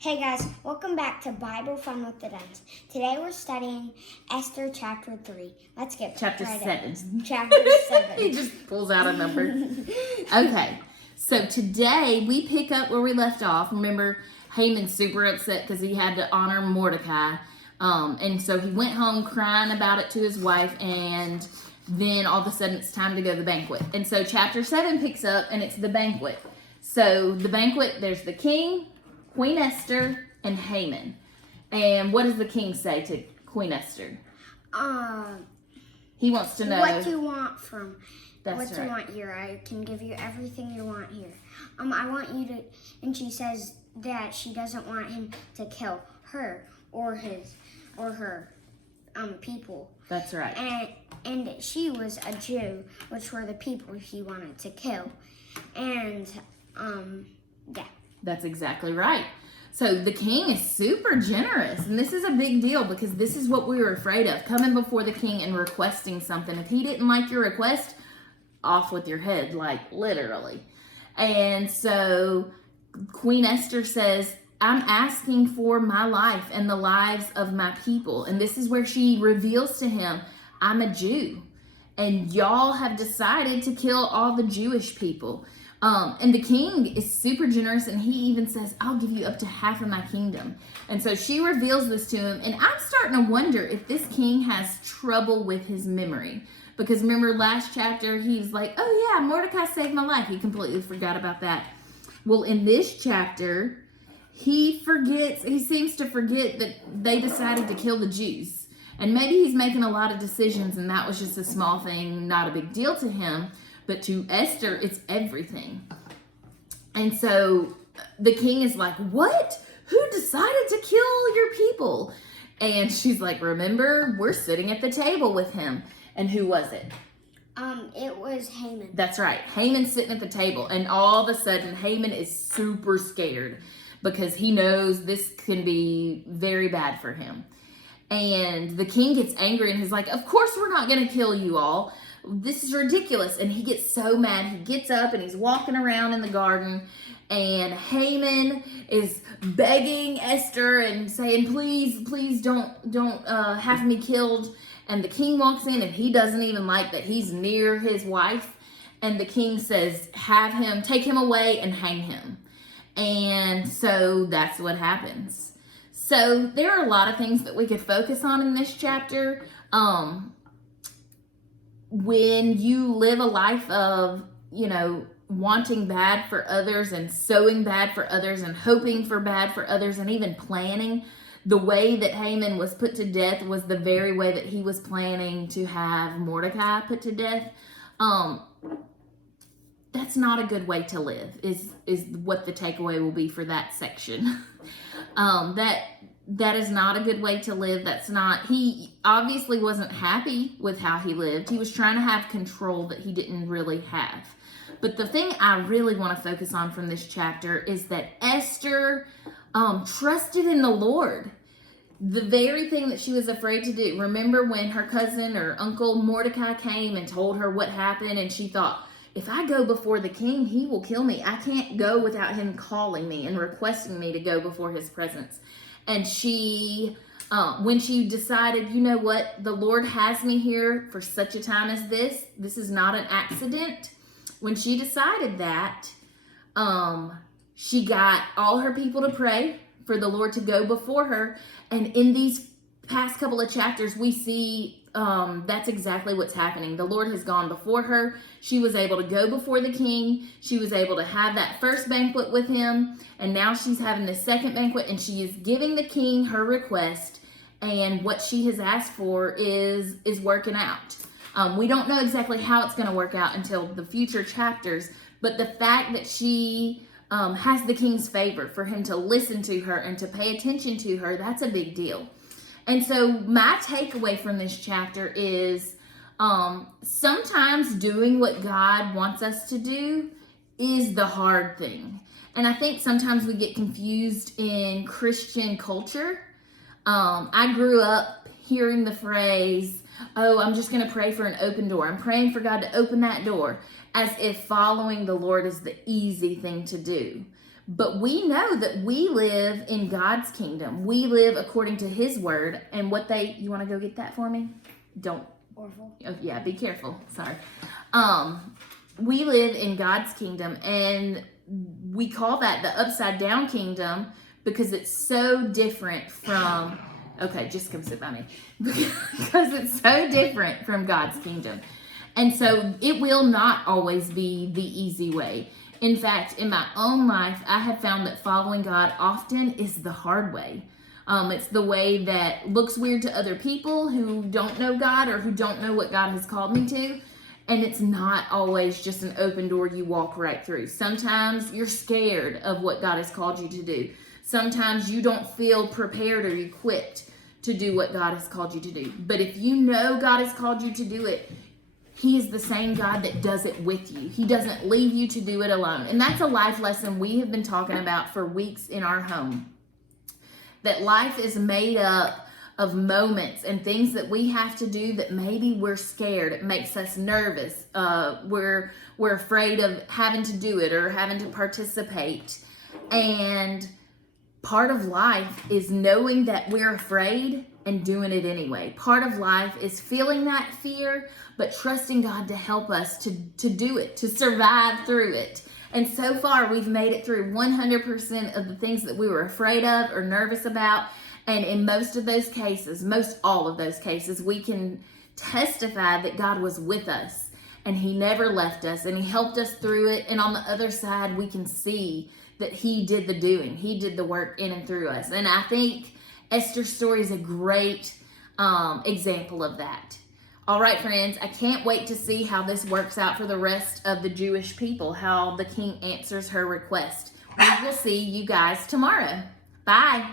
Hey guys, welcome back to Bible Fun with the Dunns. Today we're studying Esther chapter 3. Let's get Chapter right 7. Chapter 7. He just pulls out a number. Okay, so today we pick up where we left off. Remember, Haman's super upset because he had to honor Mordecai. And so he went home crying about it to his wife, and then all of a sudden it's time to go to the banquet. And so chapter 7 picks up, and it's the banquet. So the banquet, there's the king, Queen Esther, and Haman. And what does the king say to Queen Esther? He wants to know what do you want from. That's what do you want here? I can give you everything you want here. I want you to. And she says that she doesn't want him to kill her or her people. That's right. And she was a Jew, which were the people he wanted to kill. And yeah. That's exactly right. So the king is super generous, and this is a big deal because this is what we were afraid of, coming before the king and requesting something. If he didn't like your request, off with your head, like literally. And so Queen Esther says, I'm asking for my life and the lives of my people. And this is where she reveals to him, I'm a Jew, and y'all have decided to kill all the Jewish people. And the king is super generous, and he even says, I'll give you up to half of my kingdom. And so she reveals this to him, and I'm starting to wonder if this king has trouble with his memory. Because remember last chapter, he was like, oh yeah, Mordecai saved my life. He completely forgot about that. Well, in this chapter, he seems to forget that they decided to kill the Jews. And maybe he's making a lot of decisions, and that was just a small thing, not a big deal to him. But to Esther, it's everything. And so the king is like, what? Who decided to kill your people? And she's like, remember, we're sitting at the table with him. And who was it? It was Haman. That's right. Haman's sitting at the table. And all of a sudden, Haman is super scared because he knows this can be very bad for him. And the king gets angry and he's like, of course we're not going to kill you all. This is ridiculous. And he gets so mad. He gets up and he's walking around in the garden, and Haman is begging Esther and saying, please don't have me killed. And the king walks in, and he doesn't even like that he's near his wife. And the king says, take him away and hang him. And so that's what happens. So there are a lot of things that we could focus on in this chapter. When you live a life of, wanting bad for others and sowing bad for others and hoping for bad for others and even planning, the way that Haman was put to death was the very way that he was planning to have Mordecai put to death. That's not a good way to live, is what the takeaway will be for that section. That is not a good way to live. He obviously wasn't happy with how he lived. He was trying to have control that he didn't really have. But the thing I really want to focus on from this chapter is that Esther trusted in the Lord. The very thing that she was afraid to do. Remember when her cousin or uncle Mordecai came and told her what happened, and she thought, if I go before the king, he will kill me. I can't go without him calling me and requesting me to go before his presence. And she, when she decided, you know what, the Lord has me here for such a time as this is not an accident. When she decided that, she got all her people to pray for the Lord to go before her. And in these past couple of chapters, we see that's exactly what's happening. The Lord has gone before her. She was able to go before the king. She was able to have that first banquet with him. And now she's having the second banquet, and she is giving the king her request. And what she has asked for is working out. We don't know exactly how it's going to work out until the future chapters. But the fact that she has the king's favor for him to listen to her and to pay attention to her, that's a big deal. And so my takeaway from this chapter is sometimes doing what God wants us to do is the hard thing. And I think sometimes we get confused in Christian culture. I grew up hearing the phrase, oh, I'm just going to pray for an open door. I'm praying for God to open that door, as if following the Lord is the easy thing to do. But we know that we live in God's kingdom. We live according to his word. And you want to go get that for me? Don't. Orville. Oh, yeah, be careful. Sorry. We live in God's kingdom, and we call that the upside down kingdom because it's so different from, okay, just come sit by me. Because it's so different from God's kingdom. And so it will not always be the easy way. In fact, in my own life, I have found that following God often is the hard way. It's the way that looks weird to other people who don't know God or who don't know what God has called me to. And it's not always just an open door you walk right through. Sometimes you're scared of what God has called you to do. Sometimes you don't feel prepared or equipped to do what God has called you to do. But if you know God has called you to do it, he is the same God that does it with you. He doesn't leave you to do it alone. And that's a life lesson we have been talking about for weeks in our home. That life is made up of moments and things that we have to do that maybe we're scared. It makes us nervous. We're afraid of having to do it or having to participate. And part of life is knowing that we're afraid and doing it anyway. Part of life is feeling that fear, but trusting God to help us to do it, to survive through it. And so far, we've made it through 100% of the things that we were afraid of or nervous about. And in most all of those cases, we can testify that God was with us and he never left us and he helped us through it. And on the other side, we can see that he did the doing. He did the work in and through us. And I think Esther's story is a great example of that. All right, friends, I can't wait to see how this works out for the rest of the Jewish people, how the king answers her request. We will see you guys tomorrow. Bye.